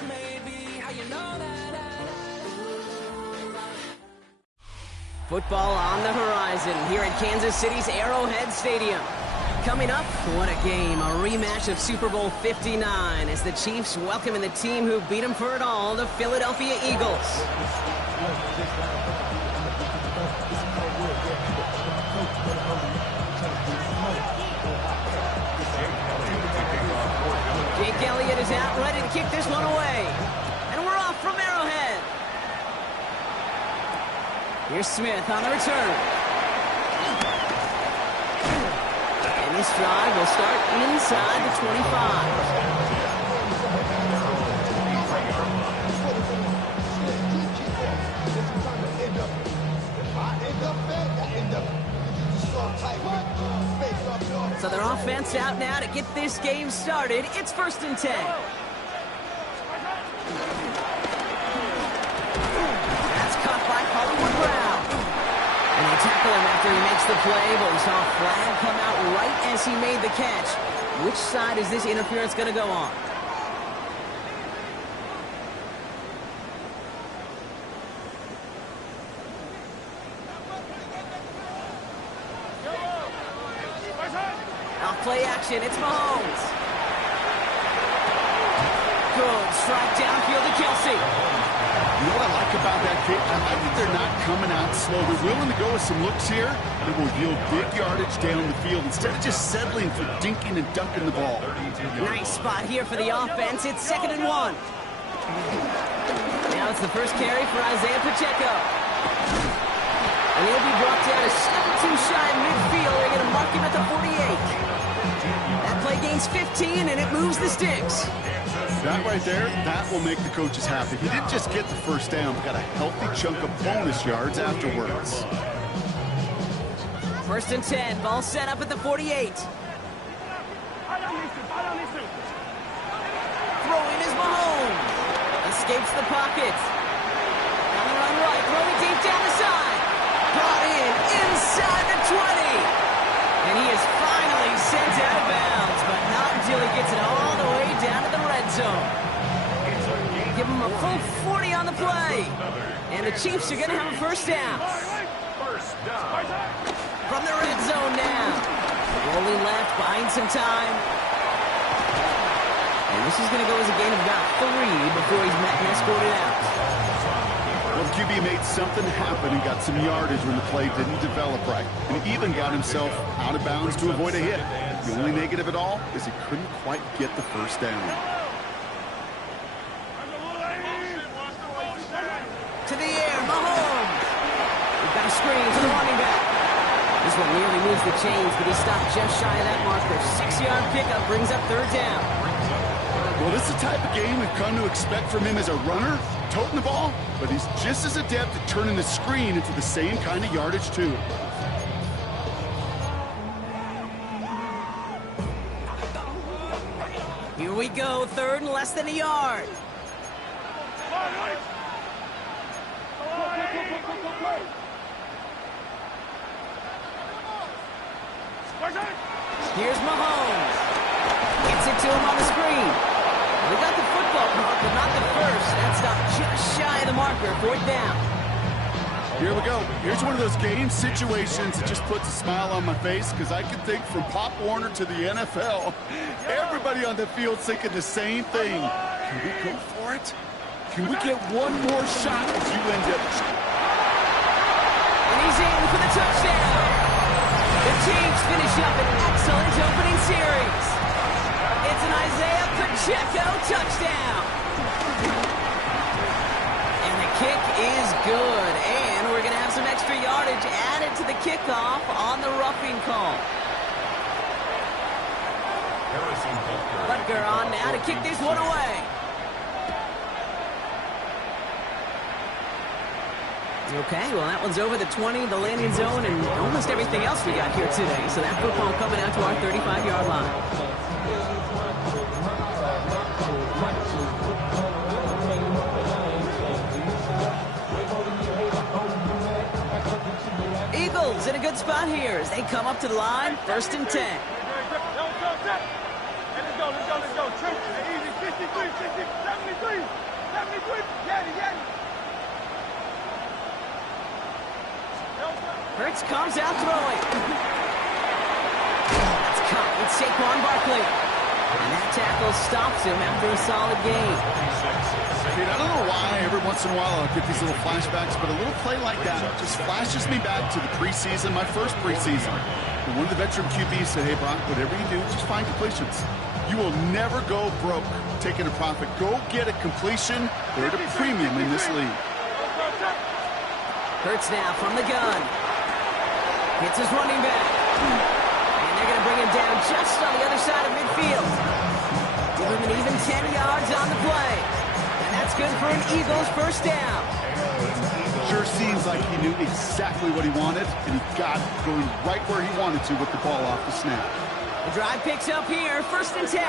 this may be how you know that. Football on the horizon here at Kansas City's Arrowhead Stadium. Coming up, what a game, a rematch of Super Bowl 59 as the Chiefs welcome in the team who beat them for it all, the Philadelphia Eagles. Jake Elliott is out, ready to kick this one away. And we're off from Arrowhead. Here's Smith on the return. And this drive will start inside the 25. So their offense out now to get this game started. It's 1st and 10. That's caught by Hollywood Brown. And they tackle him after he makes the play, but we saw a flag come out right as he made the catch. Which side is this interference going to go on? Play action, it's Mahomes. Good strike downfield to Kelsey. You know what I like about that kick? I like that they're not coming out slow. They're willing to go with some looks here that will yield big yardage down the field instead of just settling for dinking and dunking the ball. Nice spot here for the offense. It's 2nd and 1. Now it's the first carry for Isaiah Pacheco. And he'll be brought down a step or two shy of midfield. They're going to mark him at the 48. That play gains 15, and it moves the sticks. That right there, that will make the coaches happy. He didn't just get the first down, but got a healthy chunk of bonus yards afterwards. 1st and 10, ball set up at the 48. Throwing is Mahomes. Escapes the pocket. On the run right, throwing deep down the side. Brought in inside the 20. And he is finally sent out of bounds, but not until he gets it all the way down to the red zone. Give him a full 40 on the play. And the Chiefs are going to have a first down. From the red zone now. Rolling left, buying some time. And this is going to go as a gain of about 3 before he's met and escorted out. Well, the QB made something happen and got some yardage when the play didn't develop right. And he even got himself out of bounds to avoid a hit. The only negative at all is he couldn't quite get the first down. To the air, Mahomes. We've got a screen to the running back. This one nearly moves the chains, but he stopped just shy of that marker. 6-yard pickup brings up 3rd down. Well, this is the type of game we've come to expect from him as a runner, toting the ball, but he's just as adept at turning the screen into the same kind of yardage, too. Here we go, 3rd and less than a yard. Here's Mahomes. Gets it to him on the screen. We got the football part, but not the first. That stopped just shy of the marker. 4th down. Here we go. Here's one of those game situations that just puts a smile on my face because I can think from Pop Warner to the NFL. Everybody on the field's thinking the same thing. Can we go for it? Can we get one more shot as you end up? And he's in for the touchdown. The Chiefs finish up an excellent opening series. It's an Isaiah Pacheco touchdown. And the kick is good. And we're going to have some extra yardage added to the kickoff on the roughing call. Butker on now to kick this one away. Okay, well, that one's over the 20, the landing zone, and almost everything else we got here today. So that football coming out to our 35-yard line. Eagles in a good spot here as they come up to the line, 1st and 10. Let's go. Let's go. 53, 53, 73. Hurts comes out throwing. That's caught with Saquon Barkley. And that tackle stops him after a solid gain. Dude, I don't know why every once in a while I'll get these little flashbacks, but a little play like that just flashes me back to the preseason, my first preseason. And one of the veteran QBs said, hey, Brock, whatever you do, just find completions. You will never go broke taking a profit. Go get a completion. They're at a premium in this league. Hurts now from the gun. Hits his running back. And they're going to bring him down just on the other side of midfield. Give him an even 10 yards on the play. And that's good for an Eagles first down. Sure seems like he knew exactly what he wanted, and he got going right where he wanted to with the ball off the snap. The drive picks up here, 1st and 10.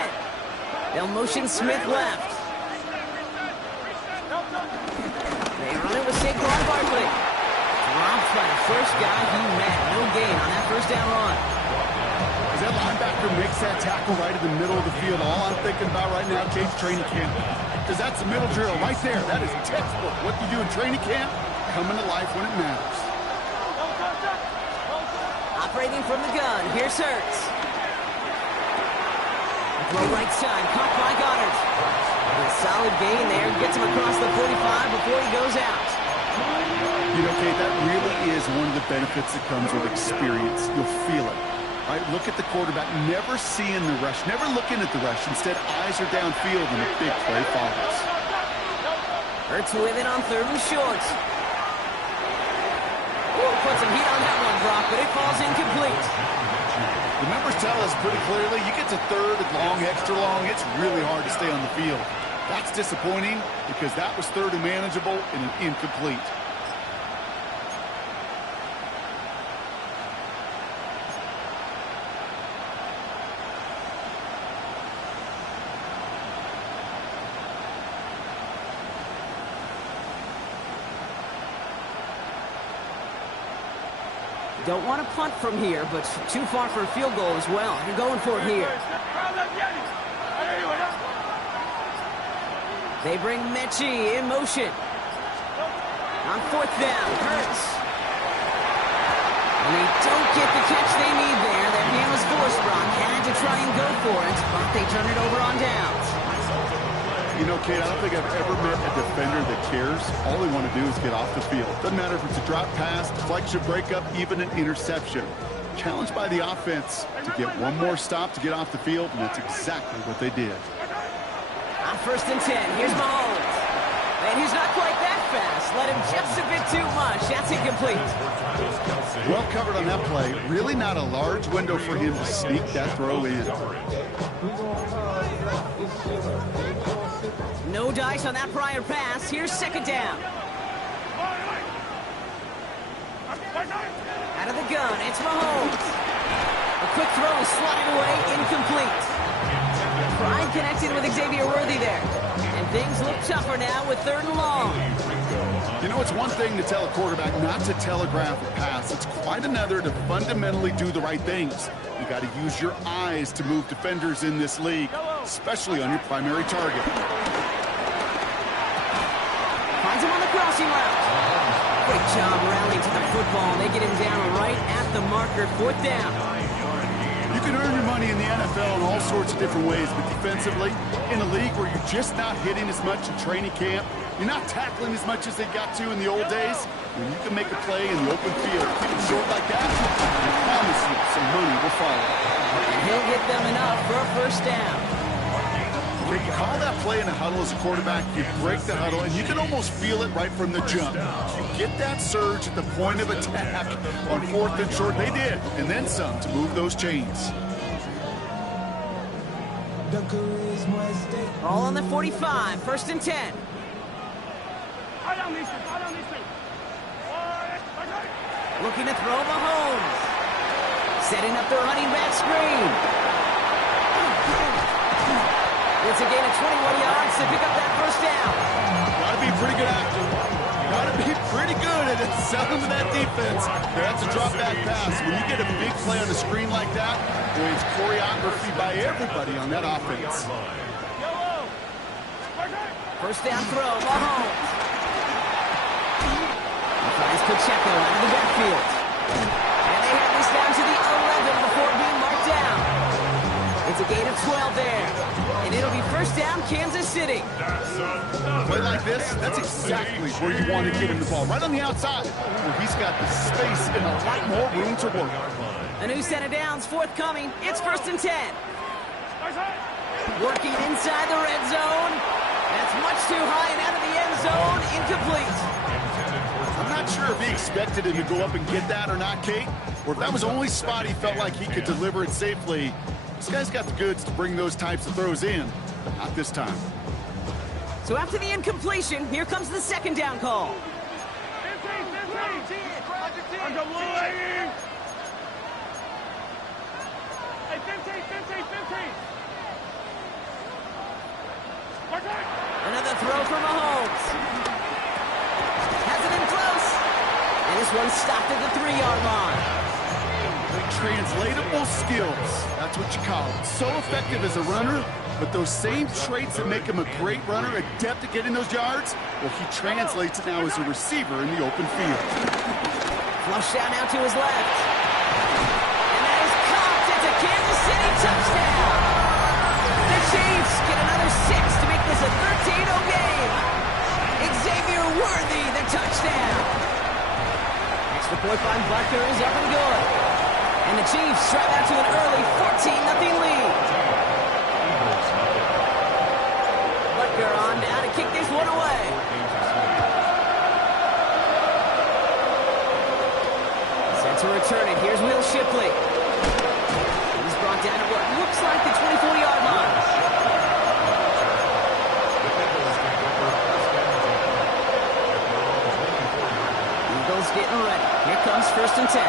They'll motion Smith left. They run it with Saquon Barkley. Dropped by the first guy he met. No gain on that first down run. As that linebacker makes that tackle right in the middle of the field, all I'm thinking about right now, Cage, training camp. Because that's the middle drill right there. That is textbook. What you do in training camp, coming to life when it matters. Operating from the gun, here's Hurts. Throw right side, caught by Goddard. A solid gain there, gets him across the 45 before he goes out. You know, Kate, that really is one of the benefits that comes with experience. You'll feel it. Right? Look at the quarterback, never seeing the rush, never looking at the rush. Instead, eyes are downfield and a big play follows. Hurts with it on 3rd and short. Ooh, put some heat on that one, Brock, but it falls incomplete. The numbers tell us pretty clearly, you get to 3rd and long, extra long, it's really hard to stay on the field. That's disappointing because that was 3rd and manageable and an incomplete. Don't want to punt from here, but too far for a field goal as well. You're going for it here. They bring Mechie in motion. On 4th down, Hurts. And they don't get the catch they need there. Their hand was forced, Brock. Had to try and go for it, but they turn it over on downs. You know, Kate, I don't think I've ever met a defender that cares. All they want to do is get off the field. Doesn't matter if it's a drop pass, deflection, breakup, even an interception. Challenged by the offense to get one more stop to get off the field, and that's exactly what they did. On 1st and 10, here's Mahomes. And he's not quite that fast. Let him just a bit too much. That's incomplete. Well covered on that play. Really not a large window for him to sneak that throw in. No dice on that prior pass. Here's 2nd down. Out of the gun, it's Mahomes. A quick throw is slotted away, incomplete. Pride connected with Xavier Worthy there. And things look tougher now with 3rd and long. You know, it's one thing to tell a quarterback not to telegraph a pass. It's quite another to fundamentally do the right things. You got to use your eyes to move defenders in this league, especially on your primary target. Finds him on the crossing route. Great job rallying to the football. They get him down right at the marker, 4th down. You can earn your money in the NFL in all sorts of different ways, but defensively, in a league where you're just not hitting as much in training camp, you're not tackling as much as they got to in the old days, when you can make a play in the open field, keep it short like that, I promise you some money will follow. And he'll get them enough for a 1st down. You call that play in a huddle as a quarterback, you break the huddle, and you can almost feel it right from the jump. You get that surge at the point of attack on 4th and short. They did, and then some to move those chains. Ball on the 45, 1st and 10. Looking to throw Mahomes. Setting up the running back screen. It's a gain of 21 yards to pick up that 1st down. Got to be pretty good actor. Got to be pretty good at selling to that defense. That's a drop back pass. When you get a big play on the screen like that, boy, it's choreography by everybody on that offense. First down throw, Mahomes. He finds Pacheco out of the backfield. And they have this down to the 11 before being marked down. It's a gain of 12 there. And it'll be first down, Kansas City. Play like this, that's exactly where you want to get him the ball. Right on the outside, where he's got the space and a lot more room to work. A new set of downs forthcoming. It's first and 10. Working inside the red zone. That's much too high and out of the end zone. Incomplete. I'm not sure if he expected him to go up and get that or not, Kate, or if that was the only spot he felt like he could deliver it safely. This guy's got the goods to bring those types of throws in. Not this time. So after the incompletion, here comes the second down call. Another throw for Mahomes. Has it in close. And this one stopped at the 3-yard line. Translatable skills. That's what you call it. So effective as a runner, but those same traits that make him a great runner, adept at getting those yards, well, he translates it now as a receiver in the open field. Flush down now to his left. And that is caught. It's a Kansas City touchdown. The Chiefs get another 6 to make this a 13-0 game. Xavier Worthy, the touchdown. Extra point by Butker is up and good. And the Chiefs drive out to an early 14-0 lead. Butker on now to kick this one away. Set to return it. Here's Will Shipley. He's brought down to what looks like the 24-yard line. Eagles getting ready. Here comes first and 10.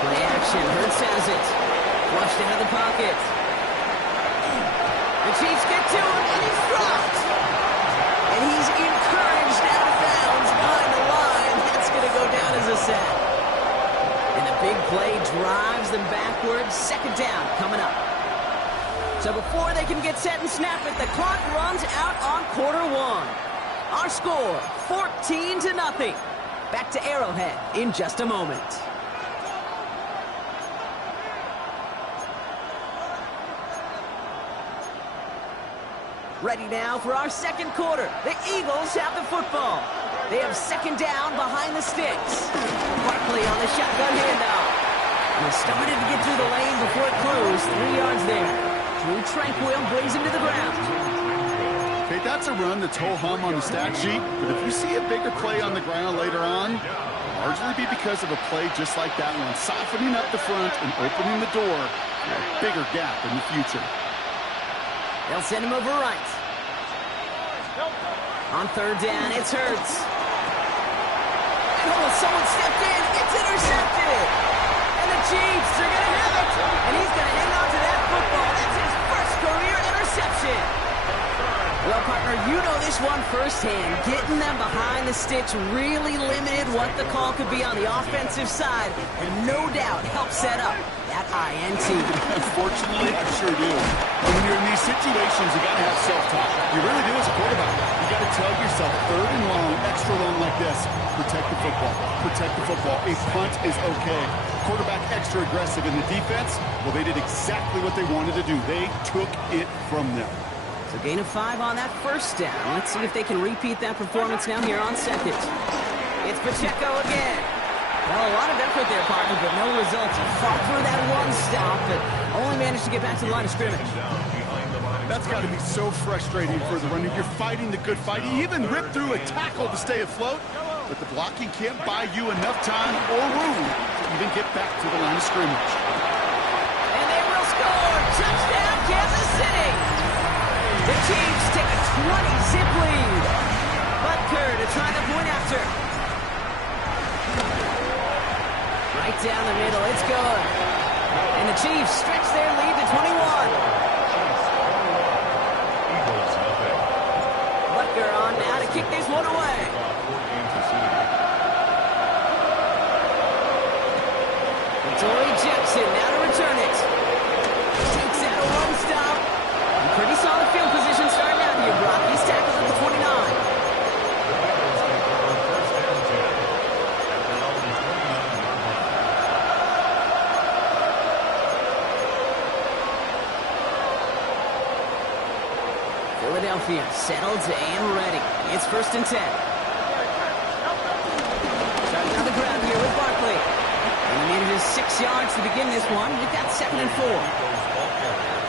Play action. Hurts has it. Flushed out of the pocket. The Chiefs get to him, and he's dropped. And he's encouraged out of bounds behind the line. That's going to go down as a sack. And the big play drives them backwards. Second down coming up. So before they can get set and snap it, the clock runs out on quarter one. Our score, 14-0. Back to Arrowhead in just a moment. Ready now for our second quarter. The Eagles have the football. They have second down behind the sticks. Barkley on the shotgun handoff. He started to get through the lane before it closed. 3 yards there. Drew Tranquil blazing to the ground. Okay, that's a run that's ho-hum on the stat sheet, but if you see a bigger play on the ground later on, largely be because of a play just like that one, softening up the front and opening the door for a bigger gap in the future. They'll send him over right. On third down, it's Hurts. Oh, someone stepped in. It's intercepted. And the Chiefs are going to have it. And he's going to hang on to that football. That's his first career interception. Well, partner, you know this one firsthand. Getting them behind the sticks really limited what the call could be on the offensive side, and no doubt helped set up that INT. Unfortunately, I sure do. And when you're in these situations, you got to have self-talk. You really do as a quarterback. You got to tell yourself, third and long, extra long like this, protect the football. Protect the football. A punt is okay. Quarterback extra aggressive in the defense. Well, they did exactly what they wanted to do. They took it from them. So gain of 5 on that first down. Let's see if they can repeat that performance now here on second. It's Pacheco again. Well, a lot of effort there, partner, but no results. He fought for that one stop, but only managed to get back to the line of scrimmage. That's got to be so frustrating for the runner. You're fighting the good fight. You even ripped through a tackle to stay afloat, but the blocking can't buy you enough time or room to even get back to the line of scrimmage. And they will score. Touchdown, Kansas City. The Chiefs take a 20-zip lead. Butker to try the point after. Right down the middle, it's good. And the Chiefs stretch their lead to 21. Butker on now to kick this one away. Torrey Jackson now to return it. Takes out a run stop. Philadelphia settled and ready. It's 1st and 10. Starting on the ground here with Barkley. And he needed his 6 yards to begin this one. We've got 2nd and 4.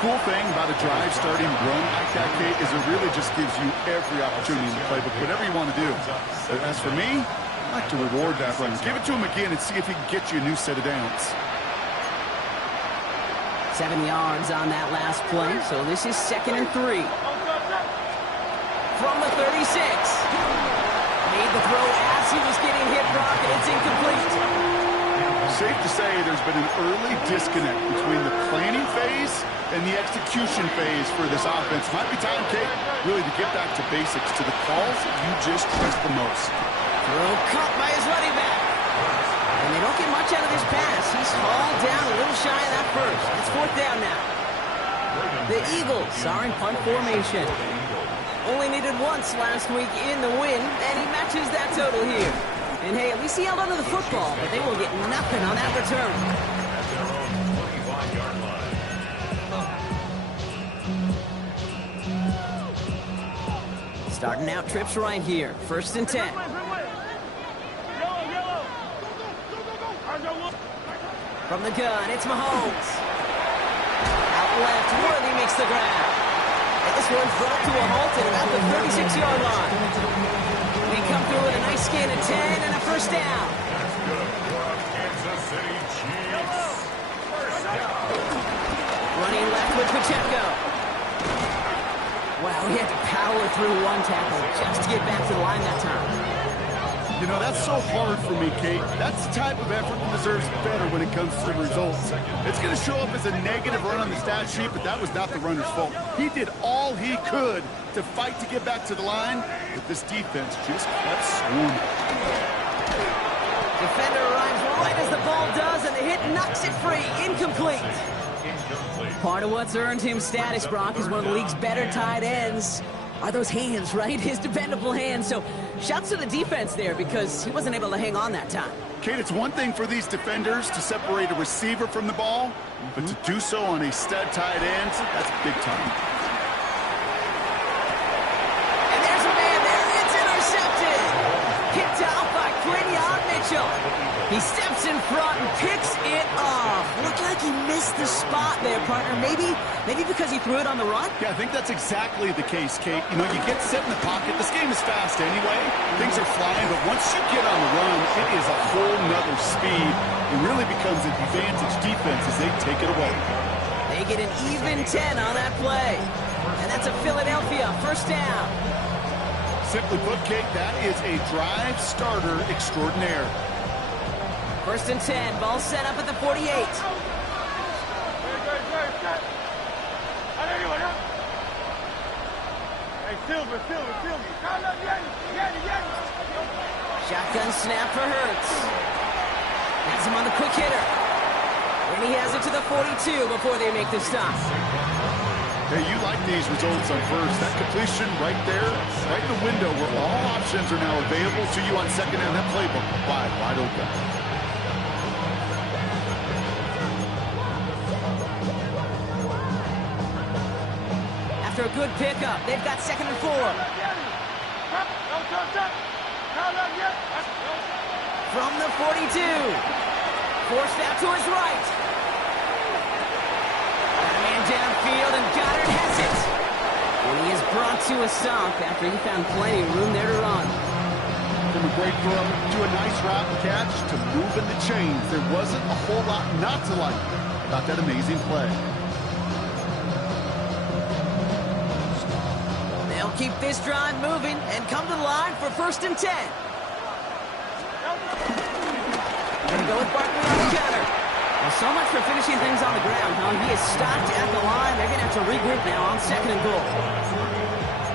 Cool thing about a drive starting run like that, Kate, is it really just gives you every opportunity in the playbook, whatever you want to do. But as for me, I like to reward that run. Give it to him again and see if he can get you a new set of downs. 7 yards on that last play, so this is 2nd and 3. From the 36. Made the throw as he was getting hit, Brock, and it's incomplete. Safe to say there's been an early disconnect between the planning phase and the execution phase for this offense. Might be time, Kate, really to get back to basics, to the calls you just trust the most. Throw caught by his running back. And they don't get much out of this pass. He's hauled down a little shy of that first. It's 4th down now. The Eagles are in punt formation. Only needed once last week in the win, and he matches that total here. And hey, at least he held onto the football, but they will get nothing on that return. Starting out trips right here. 1st and 10. From the gun, it's Mahomes. Out left, Worthy makes the grab. And this one's brought to a halt at about the 36-yard line. They come through with a nice gain of 10 and a 1st down. Running left with Pacheco. Wow, he had to power through one tackle just to get back to the line that time. You know, that's so hard for me, Kate. That's the type of effort that deserves better when it comes to results. It's going to show up as a negative run on the stat sheet, but that was not the runner's fault. He did all he could to fight to get back to the line, but this defense just kept swarming. Defender arrives right as the ball does, and the hit knocks it free. Incomplete. Part of what's earned him status, Brock, is one of the league's better tight ends. Are those hands, right? His dependable hands. So shouts to the defense there because he wasn't able to hang on that time. Kate, it's one thing for these defenders to separate a receiver from the ball, but to do so on a stud tight end, that's big time. And there's a man there. It's intercepted. Picked out by Quinion Mitchell. He steps in front and picks it off. Looked like he missed the spot there, partner. Maybe because he threw it on the run? Yeah, I think that's exactly the case, Kate. You know, you get set in the pocket. This game is fast anyway. Things are flying, but once you get on the run, it is a whole nother speed. It really becomes an advantage defense as they take it away. They get an even 10 on that play. And that's a Philadelphia 1st down. Simply put, Kate, that is a drive starter extraordinaire. 1st and 10, ball set up at the 48. Shotgun snap for Hurts. Has him on the quick hitter. And he has it to the 42 before they make the stop. Hey, you like these results on first. That completion right there, right in the window where all options are now available to you on second and that playbook. Wide open. After a good pickup, they've got 2nd and 4. From the 42. Forced out to his right. Got a man downfield, and Goddard has it. And he is brought to a stop after he found plenty of room there to run. From a great throw to a nice route and catch to moving the chains. There wasn't a whole lot not to like about that amazing play. They'll keep this drive moving and come to the line for 1st and 10. Gonna go with Barkley on the counter. Well, so much for finishing things on the ground, huh? He is stopped at the line. They're gonna have to regroup now on 2nd and goal.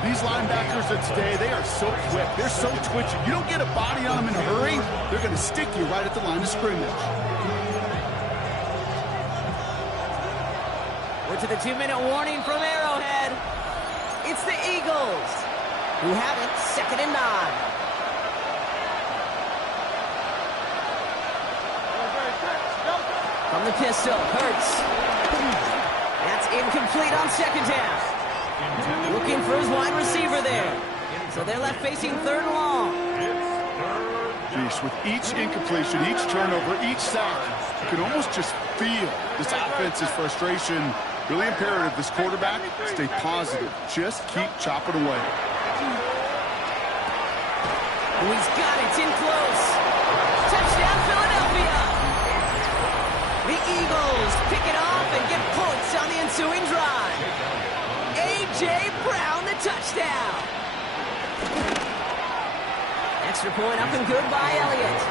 These linebackers of today, they are so quick. They're so twitchy. You don't get a body on them in a hurry, they're gonna stick you right at the line of scrimmage. We're to the 2-minute warning from Arrowhead. It's the Eagles, who have it 2nd and 9. From the pistol, Hurts. That's incomplete on 2nd down. Looking for his So they're left facing third and long. Geez, with each incompletion, each turnover, each sack, you can almost just feel this offense's frustration. Really imperative, this quarterback, stay positive. Just keep chopping away. Oh, he's got it. It's in close. Touchdown, Philadelphia. The Eagles pick it off and get points on the ensuing drive. A.J. Brown, the touchdown. Extra point up and good by Elliott.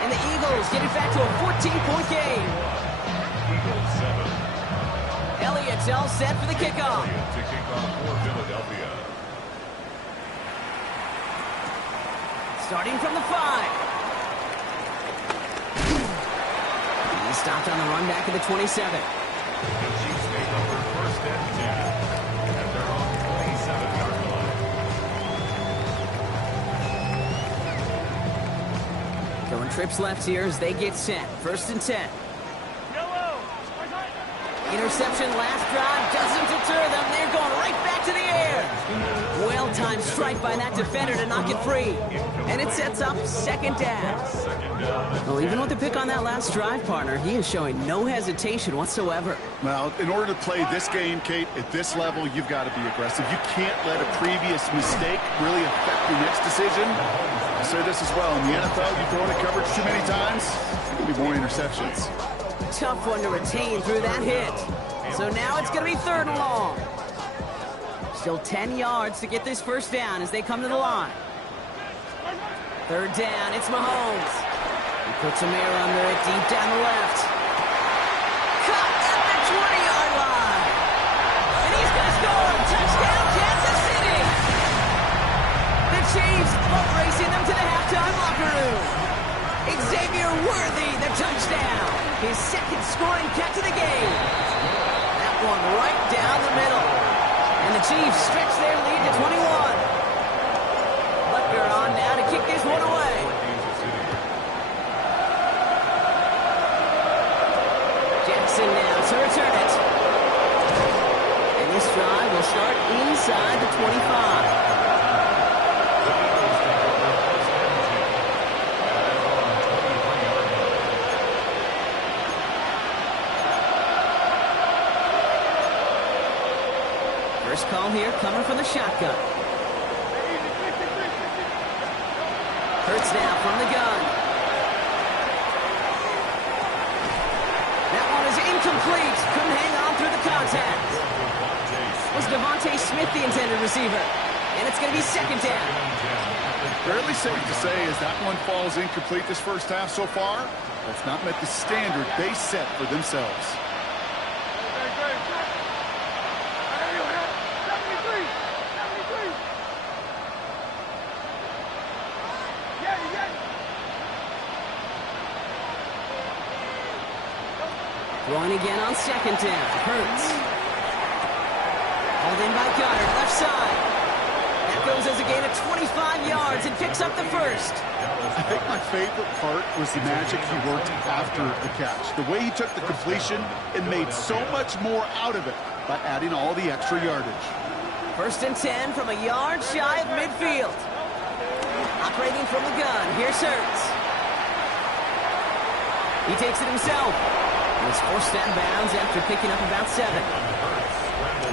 And the Eagles get it back to a 14-point game. Eagles 7. Elliott's all set for the kickoff. To kick off for Philadelphia. Starting from the 5. He stopped on the run back at the 27. The Chiefs make over first and 10 at their own 27-yard line. Going trips left here as they get set. First and 10. Interception last drive doesn't deter them. They're going right back to the air. Well-timed strike by that defender to knock it free. And it sets up second down. Well, even with the pick on that last drive, partner, he is showing no hesitation whatsoever. Well, in order to play this game, Kate, at this level, you've got to be aggressive. You can't let a previous mistake really affect your next decision. I say this as well. In the NFL, you throw into coverage too many times, there's going to be more interceptions. Tough one to retain through that hit. So now it's going to be third and long. Still 10 yards to get this first down as they come to the line. Third down, it's Mahomes. He puts a mirror under it deep down the left. Cut at the 20-yard line. And he's going to score. Touchdown, Kansas City. The Chiefs boat racing them to the halftime locker room. Xavier Worthy, the touchdown. His second scoring catch of the game. That one right down the middle. And the Chiefs stretch their lead to 21. Butker on now to kick this one away. Jackson now to return it. And this drive will start inside the 25. First call here coming from the shotgun. Hurts now from the gun. That one is incomplete. Couldn't hang on through the contact. Was Devontae Smith the intended receiver? And it's going to be second down. Fairly safe to say as that one falls incomplete this first half so far, that's not met the standard they set for themselves. Throwing again on second down. Hurts. Hauled in by Gunner, left side. That goes as a gain of 25 yards and picks up the first. I think my favorite part was the magic he worked after the catch. The way he took the completion and made so much more out of it by adding all the extra yardage. First and 10 from a yard shy of midfield. Operating from the gun. Here's Hurts. He takes it himself. And it's forced out of bounds after picking up about 7.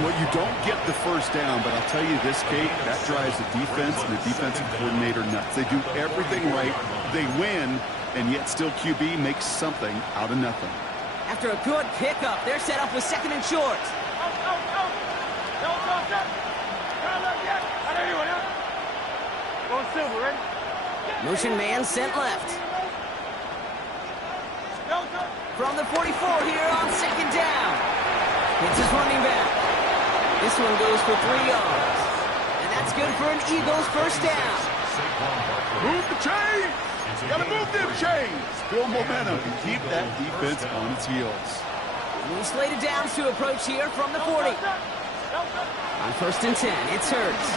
Well, you don't get the first down, but I'll tell you this, Kate, that drives the defense and the defensive coordinator nuts. They do everything right. They win, and yet still QB makes something out of nothing. After a good pickup, they're set up with second and short. Motion man sent left. From the 44 here on second down. It's his running back. This one goes for 3 yards. And that's good for an Eagles first down. Move the chains! You gotta move them chains! Build momentum and keep that defense on its heels. New slated downs to approach here from the 40. On first and 10, it's Hurts.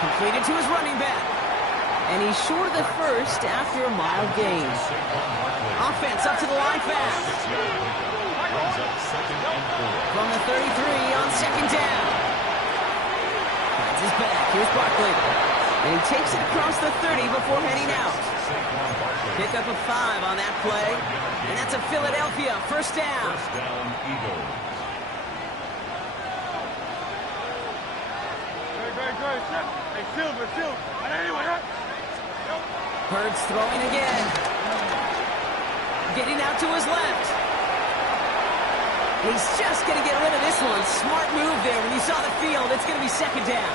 Completed to his running back. And he's short of the first after a mild gain. Offense up to the line fast. From the 33 on second down. Finds his back. Here's Barkley. And he takes it across the 30 before heading out. Pick up a 5 on that play. And that's a Philadelphia first down. First down, Eagles. Hurts throwing again. Getting out to his left. He's just going to get rid of this one. Smart move there. When you saw the field, it's going to be second down.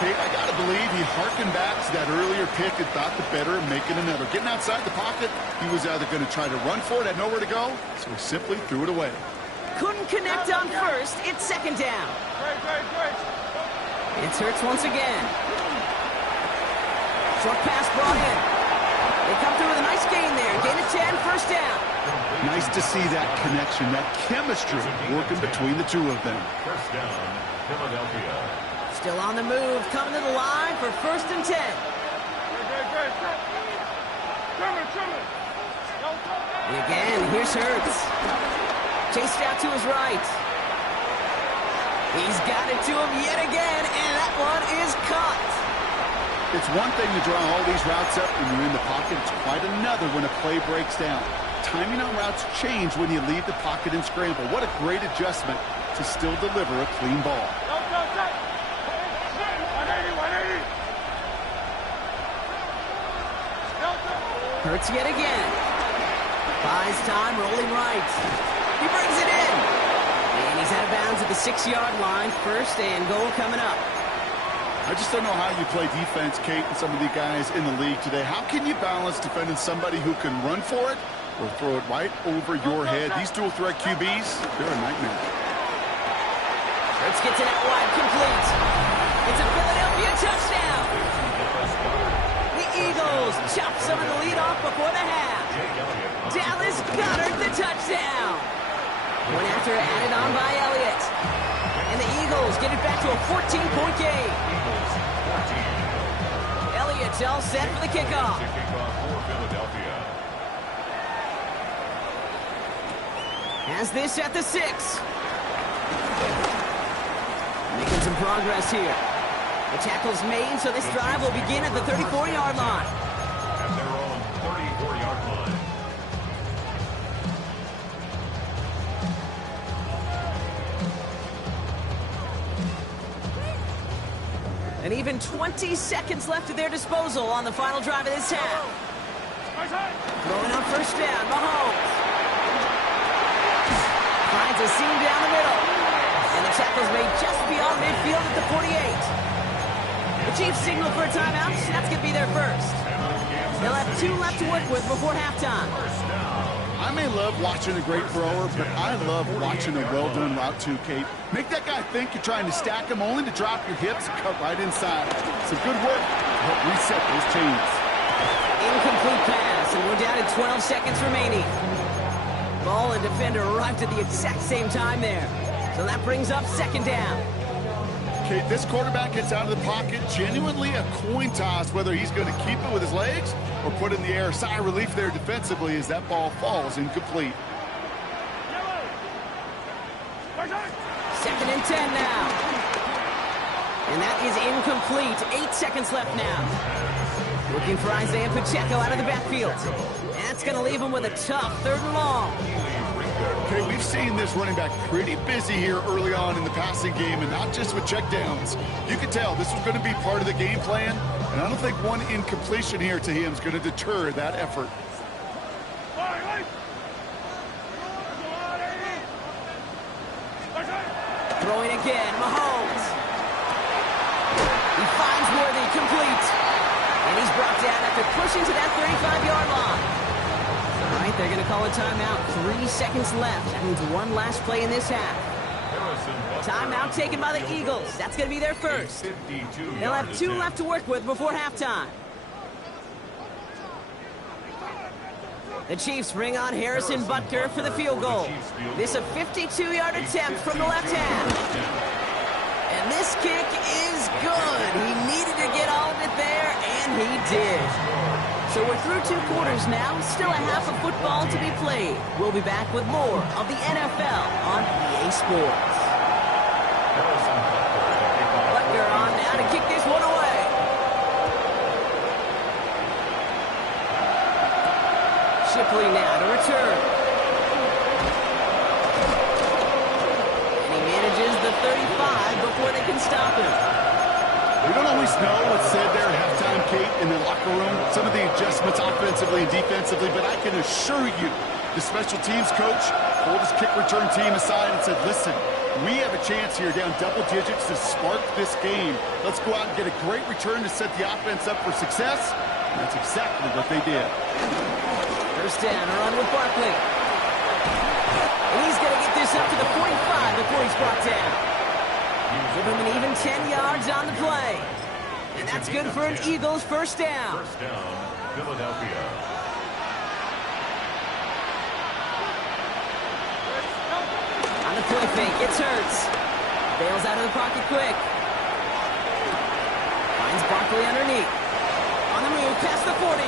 Kate, I got to believe he harkened back to that earlier pick and thought the better of making another. Getting outside the pocket, he was either going to try to run for it, had nowhere to go, so he simply threw it away. Couldn't connect on first. It's second down. It's Hurts once again. Short pass brought in. They come through with a nice gain there. Gain of 10, first down. Nice to see that connection, that chemistry working between the two of them. First down, Philadelphia. Still on the move, coming to the line for first and 10. And again, here's Hurts. Chased out to his right. He's got it to him yet again, and that one is caught. It's one thing to draw all these routes up when you're in the pocket. It's quite another when a play breaks down. Timing on routes change when you leave the pocket and scramble. What a great adjustment to still deliver a clean ball. Hurts yet again. Buys time, rolling right. He brings it in. And he's out of bounds at the 6-yard line. First and goal coming up. I just don't know how you play defense, Kate, and some of the guys in the league today. How can you balance defending somebody who can run for it or throw it right over your head? These dual threat QBs, they're a nightmare. Hurts gets it out wide, complete. It's a Philadelphia touchdown. The Eagles chop some of the lead off before the half. Dallas Goedert the touchdown. One after added on by Elliott. And the Eagles get it back to a 14-point game. Elliott's all set for the kickoff. Kickoff for Philadelphia. Has this at the 6. Making some progress here. The tackle's made, so this drive will begin at the 34-yard line. At their own 34-yard line. And even 20 seconds left at their disposal on the final drive of this half. Throwing on first down, Mahomes. Finds a seam down the middle. And the tackle's made just beyond midfield at the 48. The Chiefs signal for a timeout. That's going to be their first. They'll have 2 left to work with before halftime. I may love watching a great thrower, but I love watching a well-done route too, Kate. Make that guy think you're trying to stack him only to drop your hips and cut right inside. Some good work to help reset those chains. Incomplete pass, and we're down to 12 seconds remaining. Ball and defender arrived at the exact same time there. So that brings up second down. Kate, this quarterback gets out of the pocket, genuinely a coin toss whether he's going to keep it with his legs or put it in the air. Sigh of relief there defensively as that ball falls incomplete. Second and 10 now. And that is incomplete. 8 seconds left now. Looking for Isaiah Pacheco out of the backfield. And that's going to leave him with a tough 3rd and long. Okay, we've seen this running back pretty busy here early on in the passing game, and not just with checkdowns. You can tell this was going to be part of the game plan, and I don't think one incompletion here to him is going to deter that effort. Throwing again, Mahomes. He finds Worthy, complete. And he's brought down after pushing to that 35-yard line. All right, they're going to call a timeout. 3 seconds left. That means one last play in this half. Timeout taken by the Eagles. That's going to be their first. They'll have 2 left to work with before halftime. The Chiefs bring on Harrison Butker for the field goal. This a 52-yard attempt from the left hand. And this kick is good. He needed to get all of it there, and he did. So we're through 2 quarters now. Still a half of football to be played. We'll be back with more of the NFL on EA Sports. Butker on now to stop him. We don't always know what's said there at halftime, Kate, in the locker room. Some of the adjustments offensively and defensively, but I can assure you the special teams coach pulled his kick return team aside and said, listen, we have a chance here down double digits to spark this game. Let's go out and get a great return to set the offense up for success. And that's exactly what they did. First down, a run with Barkley. And he's going to get this up to the 45 before he's brought down. Give him an even 10 yards on the play. And that's good for an Eagles first down. First down, Philadelphia. On the play fake, it's Hurts. Bails out of the pocket quick. Finds Barkley underneath. On the move, past the 40.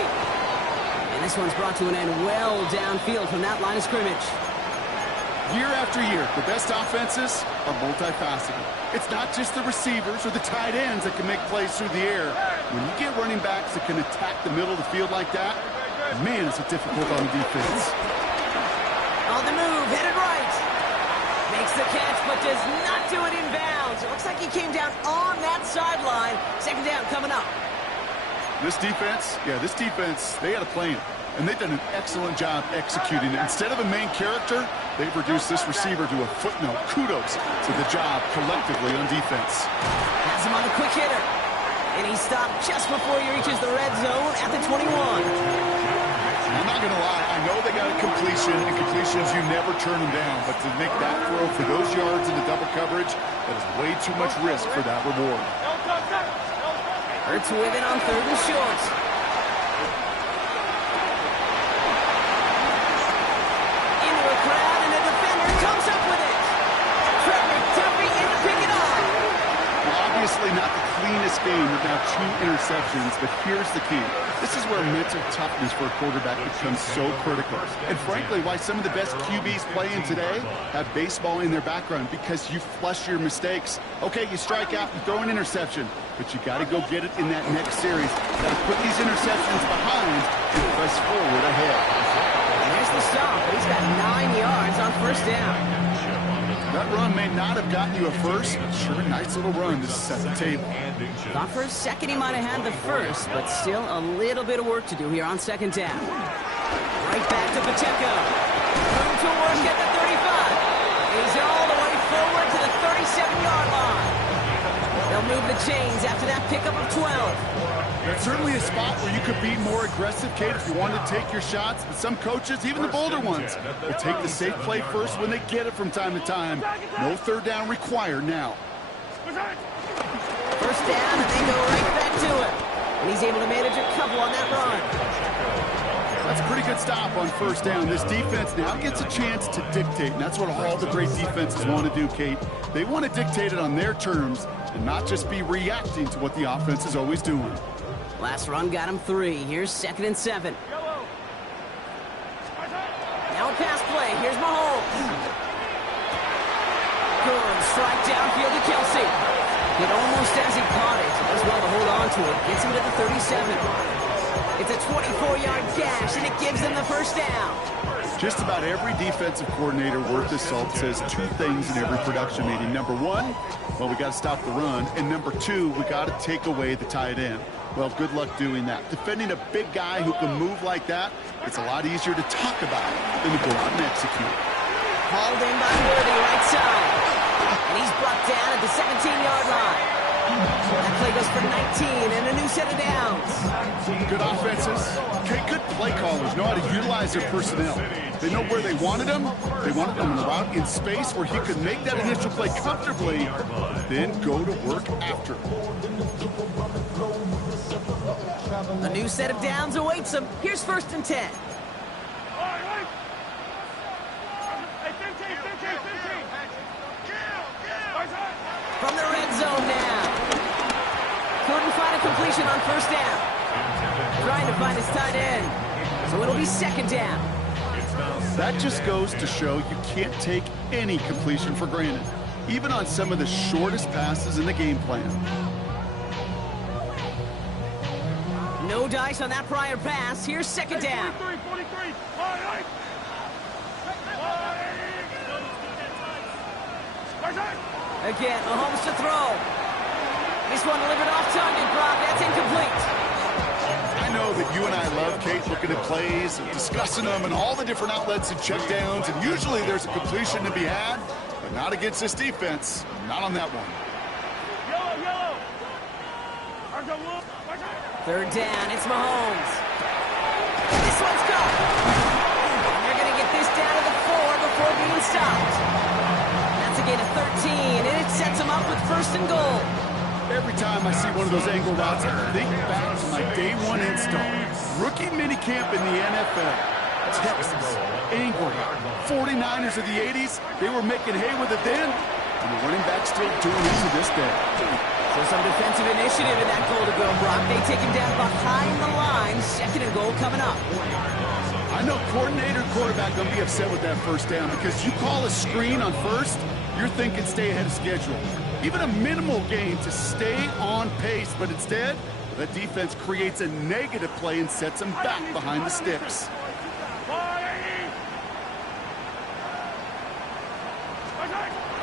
And this one's brought to an end well downfield from that line of scrimmage. Year after year, the best offenses are multifaceted. It's not just the receivers or the tight ends that can make plays through the air. When you get running backs that can attack the middle of the field like that, man, is it difficult on the defense. On the move, headed right. Makes the catch, but does not do it in bounds. It looks like he came down on that sideline. Second down coming up. This defense, they had a plan. And they've done an excellent job executing it. Instead of a main character, they've reduced this receiver to a footnote. Kudos to the job collectively on defense. Has him on the quick hitter. And he stopped just before he reaches the red zone at the 21. I'm not going to lie. I know they got a completion, and completions, you never turn them down. But to make that throw for those yards in the double coverage, that is way too much risk for that reward. Hurts with it on third and short. Obviously not the cleanest game with now 2 interceptions, but here's the key. This is where mental toughness for a quarterback becomes so critical. And frankly, why some of the best QBs playing today have baseball in their background, because you flush your mistakes. Okay, you strike out and throw an interception, but you got to go get it in that next series. Got to put these interceptions behind and press forward ahead. And here's the stop, but he's got 9 yards on first down. That run may not have gotten you a first, but sure, nice little run to set the table. Thought for a second he might have had the first, but still a little bit of work to do here on second down. Right back to Pacheco. Room to work at the 35. He's all the way forward to the 37-yard line. They'll move the chains after that pickup of 12. That's certainly a spot where you could be more aggressive, Kate, if you wanted to take your shots. But some coaches, even the bolder ones, will take the safe play first when they get it from time to time. No third down required now. First down, and they go right back to it. And he's able to manage a couple on that run. That's a pretty good stop on first down. This defense now gets a chance to dictate, and that's what all the great defenses want to do, Kate. They want to dictate it on their terms and not just be reacting to what the offense is always doing. Last run got him 3. Here's 2nd and 7. Now a pass play. Here's Mahomes. Good strike downfield to Kelsey. Hit almost as he caught it. Does well to hold on to it. Gets him to the 37. It's a 24-yard gash, and it gives them the first down. Just about every defensive coordinator worth his salt says 2 things in every production meeting. Number 1, well, we got to stop the run. And number 2, we got to take away the tight end. Well, good luck doing that. Defending a big guy who can move like that, it's a lot easier to talk about than to go out and execute. Hauled in by Worthy, right side. And he's brought down at the 17-yard line. That play goes for 19 and a new set of downs. Good offenses. Okay, good play callers know how to utilize their personnel. They know where they wanted them. They wanted them out in space where he could make that initial play comfortably, then go to work after. A new set of downs awaits him. Here's 1st and 10. From the red zone now. Couldn't find a completion on first down. Trying to find his tight end. So it'll be 2nd down. That just goes to show you can't take any completion for granted, even on some of the shortest passes in the game plan. No dice on that prior pass. Here's 2nd down. Again, Mahomes to throw. This one delivered off target, Brock. That's incomplete. I know that you and I love, Kate, looking at plays and discussing them and all the different outlets and checkdowns, and usually there's a completion to be had, but not against this defense. Not on that one. Third down, it's Mahomes. This one's gone. And they're going to get this down to the 4 before being stopped. That's a gain of 13, and it sets them up with first and goal. Every time I see one of those angle routes, I think back to my day one install. Rookie minicamp in the NFL. Texas, angle route. 49ers of the 80s, they were making hay with it then, and the running back still doing it to this day. So some defensive initiative in that goal to go, Brock. They take him down behind the line. Second and goal coming up. I know coordinator quarterback going to be upset with that first down because you call a screen on first, you're thinking stay ahead of schedule. Even a minimal gain to stay on pace, but instead, the defense creates a negative play and sets them back behind the sticks.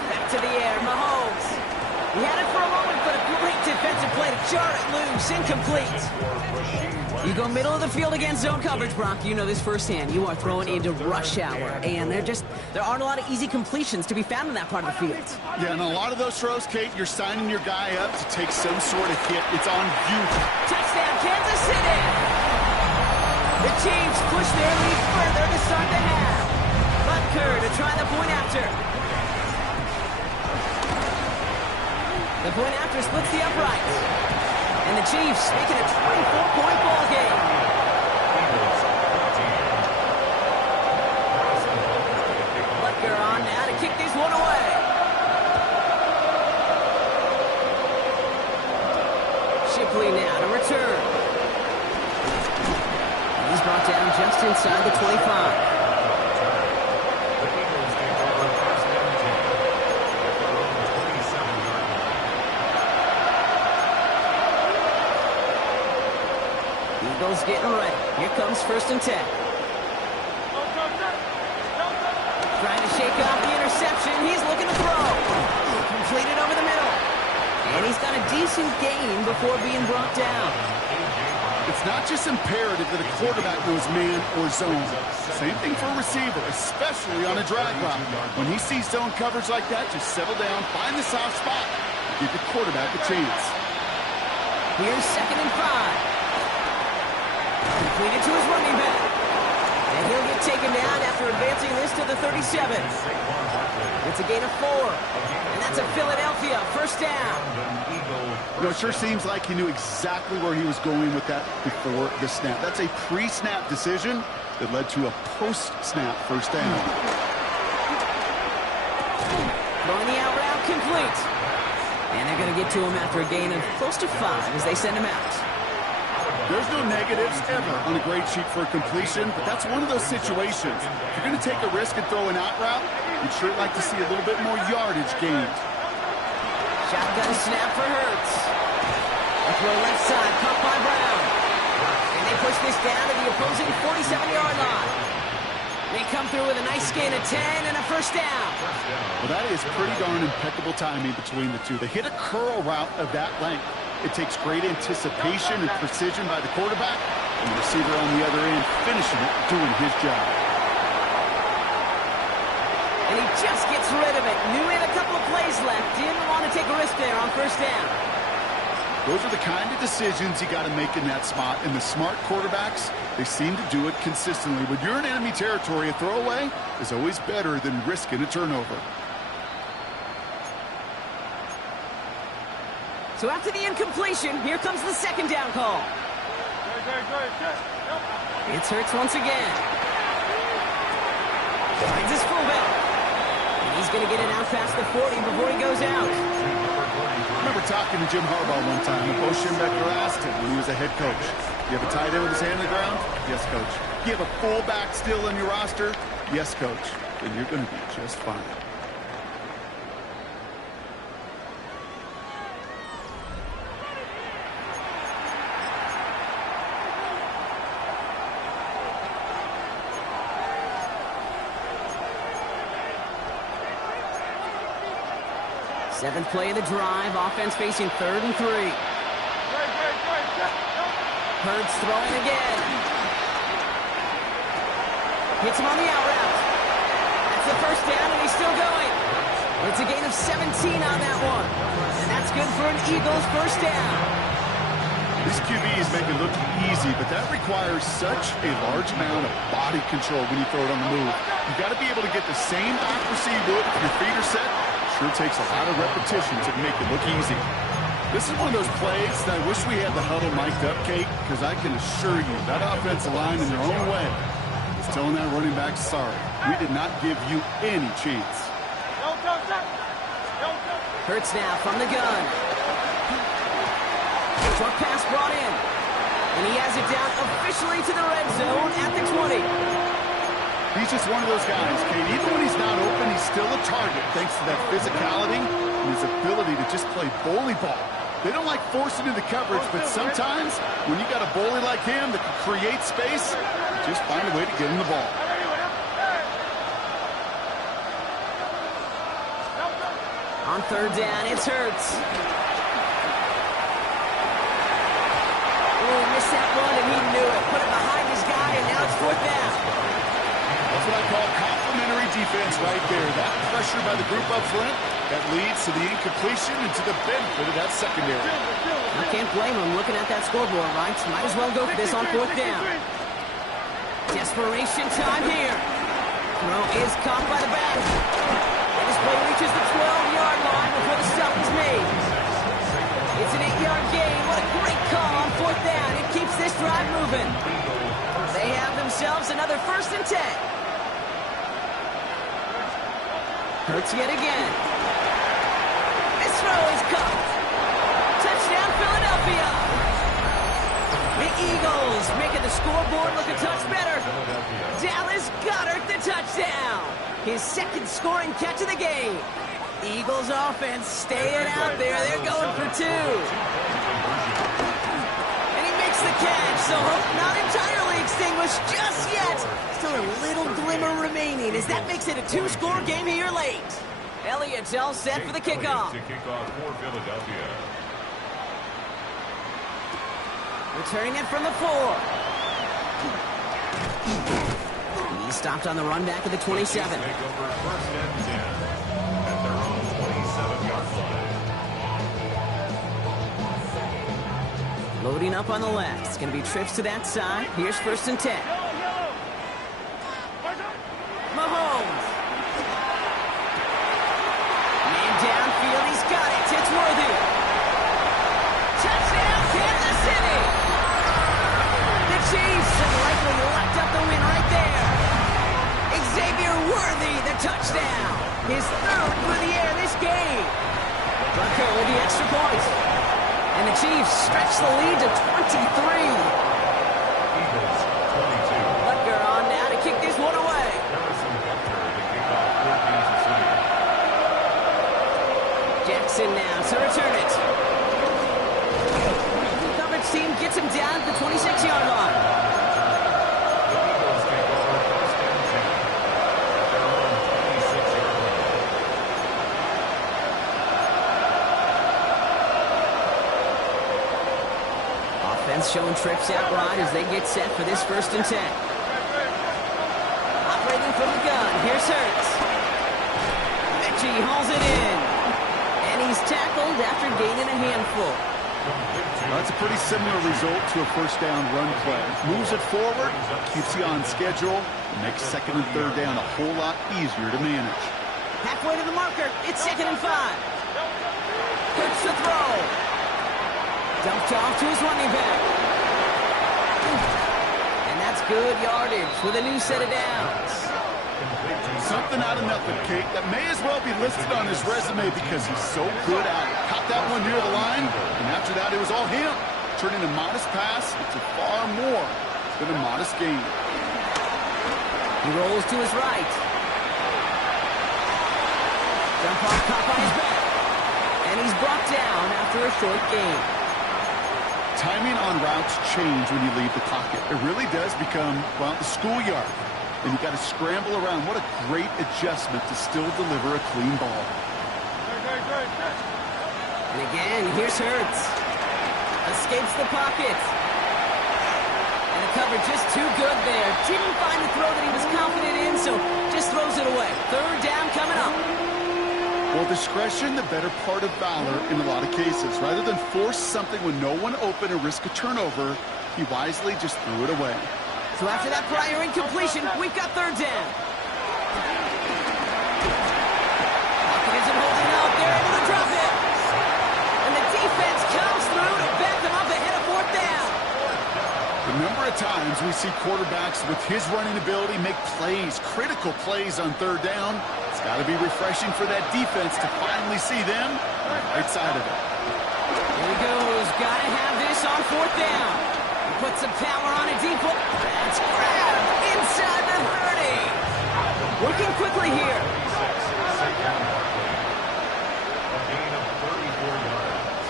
Back to the air, Mahomes. He had it for a moment, but a great defensive play to jar it loose. Incomplete. You go middle of the field against zone coverage, Brock. You know this firsthand. You are throwing into rush hour, and there aren't a lot of easy completions to be found in that part of the field. Yeah, and a lot of those throws, Kate, you're signing your guy up to take some sort of hit. It's on you. Touchdown, Kansas City! The Chiefs push their lead further to start the half. Butker to try the point after. The point after splits the uprights. And the Chiefs make it a 24-point ball game. Butker on now to kick this one away. Shipley now to return. He's brought down just inside the 25. Eagles getting ready. Here comes first and 10. Trying to shake off the interception. He's looking to throw. Completed over the middle. And he's got a decent gain before being brought down. It's not just imperative that a quarterback knows man or zone. Same thing for a receiver, especially on a drag route. When he sees zone coverage like that, just settle down, find the soft spot, and give your quarterback a chance. Here's second and 5. Completed to his running back. And he'll get taken down after advancing this to the 37. It's a gain of 4. And that's a Philadelphia first down. You know, it sure seems like he knew exactly where he was going with that before the snap. That's a pre-snap decision that led to a post-snap first down. Throwing the out route complete. And they're going to get to him after a gain of close to 5 as they send him out. There's no negatives ever on a grade sheet for a completion, but that's one of those situations. If you're going to take a risk and throw an out route, you'd sure like to see a little bit more yardage gained. Shotgun snap for Hurts. A throw left side, caught by Brown. And they push this down to the opposing 47-yard line. They come through with a nice gain of 10 and a first down. Well, that is pretty darn impeccable timing between the two. They hit a curl route of that length. It takes great anticipation and precision by the quarterback, and the receiver on the other end finishing it, doing his job. And he just gets rid of it. Knew he had a couple of plays left. Didn't want to take a risk there on first down. Those are the kind of decisions you got to make in that spot. And the smart quarterbacks, they seem to do it consistently. When you're in enemy territory, a throwaway is always better than risking a turnover. So after the incompletion, here comes the second down call. It's Hurts once again. Finds his fullback. And he's going to get it out past the 40 before he goes out. I remember talking to Jim Harbaugh one time, and Bo Schembechler asked him when he was a head coach, you have a tight end with his hand on the ground? Yes, coach. You have a fullback still in your roster? Yes, coach. Then you're going to be just fine. Seventh play of the drive. Offense facing 3rd and 3. Hurts throwing again. Hits him on the out route. That's the first down, and he's still going. It's a gain of 17 on that one. And that's good for an Eagles first down. These QBs make it look easy, but that requires such a large amount of body control when you throw it on the move. You got to be able to get the same accuracy you would if your feet are set. Sure takes a lot of repetition to make it look easy. This is one of those plays that I wish we had the huddle mic'd up, Kate, because I can assure you that offensive line in their own way is telling that running back, sorry, we did not give you any chance. Hurts now from the gun. Short pass brought in. And he has it down officially to the red zone at the 20. He's just one of those guys, Kate. Even when he's not open, he's still a target thanks to that physicality and his ability to just play bully ball. They don't like forcing into coverage, but sometimes when you got a bully like him that can create space, you just find a way to get him the ball. On 3rd down, it's Hurts. Oh, missed that run, and he knew it. Put it behind his guy, and now it's 4th down. That's what I call complementary defense right there. That pressure by the group up front, that leads to the incompletion and to the benefit of that secondary. I can't blame him looking at that scoreboard, right? Might as well go for this on 4th down. Desperation time here. Throw is caught by the back. And this play reaches the 12-yard line before the stop is made. It's an 8-yard gain. What a great call on 4th down. It keeps this drive moving. They have themselves another 1st and 10. Hurts yet again. This throw is caught. Touchdown, Philadelphia. The Eagles making the scoreboard look a touch better. Dallas Goedert the touchdown. His 2nd scoring catch of the game. Eagles offense staying out there. They're going for 2. And he makes the catch, so hope not entirely extinguished just yet. Still a little glimmer remaining as that makes it a 2-score game here late. Elliott's all set for the kickoff. To kick off for Philadelphia. Returning it from the 4. He stopped on the run back at the 27. Take over 1st and 10 at their own 27-yard line. Loading up on the left. It's going to be trips to that side. Here's 1st and 10. Mahomes. Man downfield. He's got it. It's worthy. Touchdown, Kansas City. The Chiefs have likely locked up the win right there. Xavier Worthy, the touchdown. His 3rd for the air this game. Bucko with the extra point. And the Chiefs stretch the lead to 23. Eagles 22. Butker on now to kick this one away. Harrison Butker to kick off for Kansas City. Jackson now to return it. The coverage team gets him down at the 26-yard line. The Eagles take over 1st and 10 at their own 26-yard line. Offense showing trips out right as they get set for this 1st and 10. Operating from the gun. Here's Hurts. Mechie hauls it in. And he's tackled after gaining a handful. Well, that's a pretty similar result to a 1st down run play. Moves it forward, keeps you on schedule, and makes 2nd and 3rd down a whole lot easier to manage. Halfway to the marker. It's 2nd and 5. Hurts the throw. Dumped off to his running back. And that's good yardage with a new set of downs. Something out of nothing, Kate, that may as well be listed on his resume because he's so good at it. Caught that one near the line, and after that, it was all him. Turning a modest pass into far more than a modest gain. He rolls to his right. Jump off caught by his back. And he's brought down after a short gain. Timing on routes change when you leave the pocket. It really does become, well, the schoolyard. And you got to scramble around. What a great adjustment to still deliver a clean ball. And again, here's Hurts. Escapes the pocket. And the cover just too good there. Didn't find the throw that he was confident in, so just throws it away. Third down coming up. Well, discretion, the better part of valor in a lot of cases. Rather than force something when no one open or risk a turnover, he wisely just threw it away. So after that prior incompletion, we've got third down. Pocket isn't holding out. They're able to drop it. And the defense comes through to back them up ahead of fourth down. The number of times we see quarterbacks with his running ability make plays, critical plays on third down. It's got to be refreshing for that defense to finally see them on the right side of it. Here he goes. Got to have this on fourth down. He puts some power on it deep. That's grabbed inside the 30. Working quickly here. A gain of 34 yards.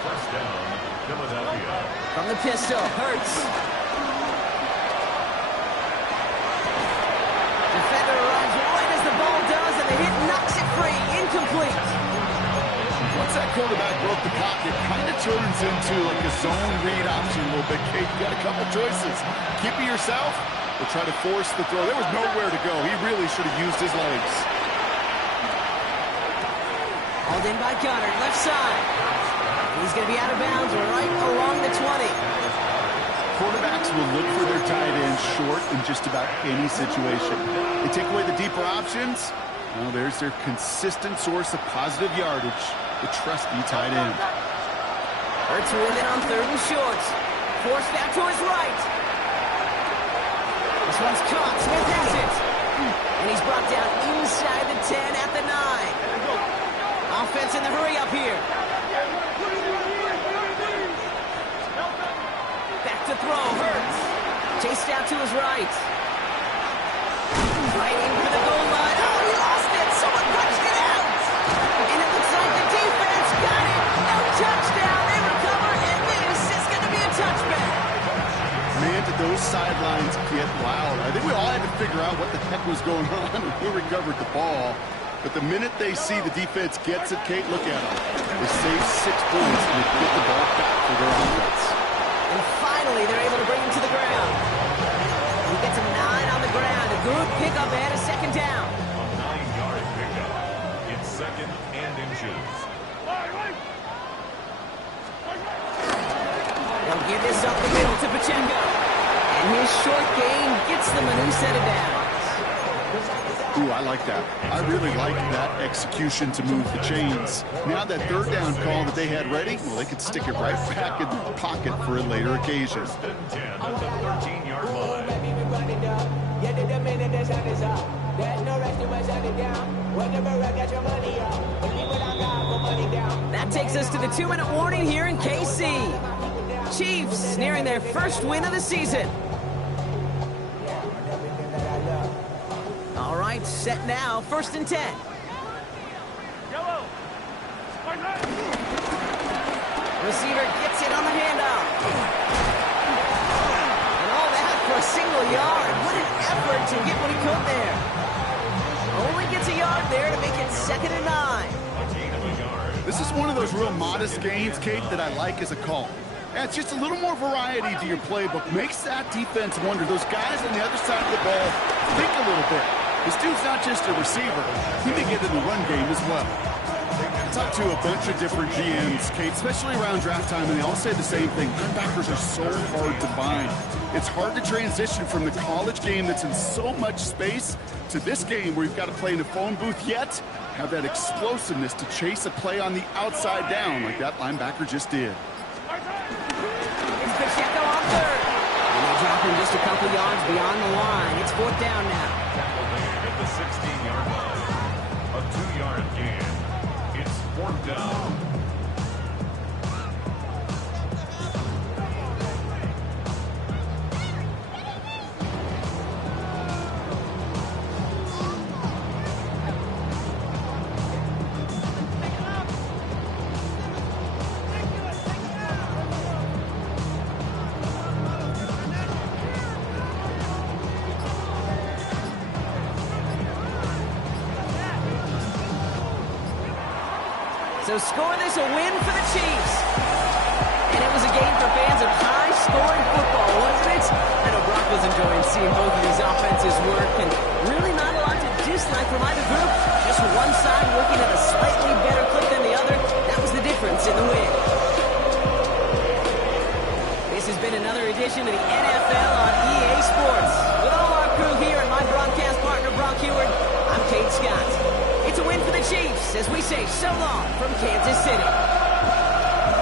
First down, Philadelphia. From the pistol, Hurts. Defender runs right as the ball does, and the hit knocks it free. Incomplete. Once that quarterback broke the pocket, kind of turns into like a zone read option a little bit. Kate, you got a couple choices. Keep it yourself or try to force the throw. There was nowhere to go. He really should have used his legs. Hauled in by Goddard, left side. He's going to be out of bounds right along the 20. Quarterbacks will look for their tight end short in just about any situation. They take away the deeper options. Well, there's their consistent source of positive yardage, the trusty tight end. Hurts with it on third and short. Forced back to his right. This one's caught. Smith has it. And he's brought down inside the 10 at the 9. Offense in the hurry up here. Back to throw. Hurts. Chased out to his right. Right into the goal line. Oh, he lost it. Someone punched it out. And it looks like the defense got it. No touchdown. They recover, and this is going to be a touchback. Man, did those sidelines get loud. I think we all had to figure out what the heck was going on and who recovered the ball. But the minute they see the defense gets it, Kate, look at them. They save 6 points and they get the ball back for their offense. And finally, they're able to bring him to the ground. He gets a 9 on the ground. A good pickup ahead of second down. A 9-yard pickup. It's second and inches. They'll give this up the middle to Pacheco. And his short gain gets them a new set of downs. Ooh, I like that. I really like that execution to move the chains. Now that third down call that they had ready, well, they could stick it right back in the pocket for a later occasion. 10 at the 13-yard line. That takes us to the 2-minute warning here in KC. Chiefs nearing their first win of the season. All right, set now, first and 10. Receiver gets it on the handoff. And all that for a single yard. What an effort to get what he could there. Only gets a yard there to make it second and 9. This is one of those real modest gains, Kate, that I like as a call. Yeah, it's just a little more variety to your playbook. Makes that defense wonder. Those guys on the other side of the ball think a little bit. This dude's not just a receiver. He may get in the run game as well. Talked to a bunch of different GMs, Kate, especially around draft time, and they all say the same thing. Linebackers are so hard to find. It's hard to transition from the college game that's in so much space to this game where you've got to play in a phone booth, yet have that explosiveness to chase a play on the outside down like that linebacker just did. It's Pacheco on third. And they drop him just a couple yards beyond the line. It's fourth down now. At the 16-yard line. A 2-yard gain. It's fourth down. So score this a win for the Chiefs. And it was a game for fans of high-scoring football, wasn't it? I know Brock was enjoying seeing both of these offenses work, and really not a lot to dislike from either group. Just one side working at a slightly better clip than the other. That was the difference in the win. This has been another edition of the NFL on EA Sports. With all our crew here and my broadcast partner, Brock Heward, I'm Kate Scott. It's a win for the Chiefs as we say so long from Kansas City.